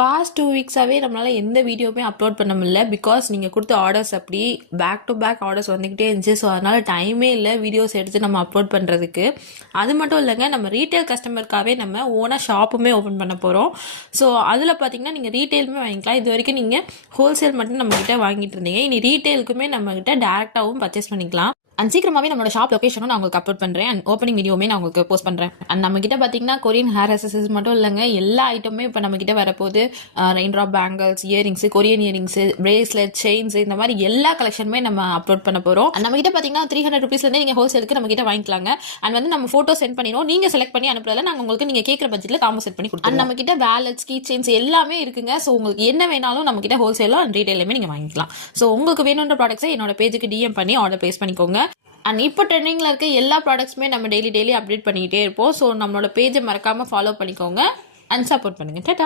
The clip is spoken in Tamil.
பாஸ்ட் 2 வீக்ஸாகவே நம்மளால் எந்த வீடியோவுமே அப்லோட் பண்ண முடியல. பிகாஸ் நீங்கள் கொடுத்த ஆர்டர்ஸ் அப்படி பேக் டு பேக் ஆர்டர்ஸ் வந்துக்கிட்டே இருந்துச்சு. ஸோ அதனால் டைமே இல்லை வீடியோஸ் எடுத்து நம்ம அப்லோட் பண்ணுறதுக்கு. அது மட்டும் இல்லைங்க, நம்ம ரீட்டைல் கஸ்டமருக்காகவே நம்ம ஓனாக ஷாப்புமே ஓப்பன் பண்ண போகிறோம். ஸோ அதில் பார்த்தீங்கன்னா நீங்கள் ரீட்டைலுமே வாங்கிக்கலாம். இது வரைக்கும் நீங்கள் ஹோல்சேல் மட்டும் நம்மக்கிட்ட வாங்கிட்டு இருந்தீங்க. இனி ரீட்டைலுக்குமே நம்மக்கிட்ட டேரெக்டாகவும் பர்ச்சேஸ் பண்ணிக்கலாம். அண்ட் சீக்கிரமாகவே நம்மளோட ஷாப் லொக்கேஷனும் நான் உங்களுக்கு அப்லோட் பண்ணுறேன். அண்ட் ஓப்பனிங் வீடியோமே நான் உங்களுக்கு போஸ்ட் பண்ணுறேன். அண்ட் நம்மக்கிட்ட பார்த்தீங்கன்னா கொரியன் ஹேர் அசசரிஸ் மட்டும் இல்லைங்க, எல்லா ஐட்டமுமே இப்போ நம்மக்கிட்ட வரப்போது. Rain drop bangles, earrings, Korean earrings, bracelet, chains, இந்த மாதிரி எல்லா கலெக்ஷனுமே நம்ம அப்லோட் பண்ண போகிறோம். நம்மகிட்ட பார்த்தீங்கன்னா 300 ருபீஸ்லேருந்து நீங்கள் ஹோல்சேலுக்கு நம்மகிட்ட வாங்கிக்கலாங்க. அண்ட் வந்து நம்ம ஃபோட்டோ சென்ட் பண்ணிடுவோம். நீங்கள் செலக்ட் பண்ணி அனுப்புறதுல நாங்கள் உங்களுக்கு நீங்கள் கேட்குற பட்ஜெட்டில் காம்போ செட் பண்ணி கொடுத்தோம். அண்ட் நம்மகிட்ட வேலட்ஸ், கீ செயின்ஸ் எல்லாமே இருக்குங்க. ஸோ உங்களுக்கு என்ன வேணாலும் நம்மகிட்ட ஹோல்சேலோ அண்ட் ரீட்டைலுமே நீங்கள் வாங்கிக்கலாம். ஸோ உங்களுக்கு வேணுன்ற ப்ராடக்ட்ஸை என்னோட பேஜுக்கு டிஎம் பண்ணி ஆர்டர் ப்ளேஸ் பண்ணிக்கோங்க. அண்ட் இப்போ ட்ரெண்டிங்கில் இருக்க எல்லா ப்ராடக்ட்ஸுமே நம்ம டெய்லி அப்டேட் பண்ணிக்கிட்டே இருப்போம். ஸோ நம்மளோட பேஜை மறக்காமல் ஃபாலோ பண்ணிக்கோங்க அண்ட் சப்போர்ட் பண்ணுங்கள். டாடா.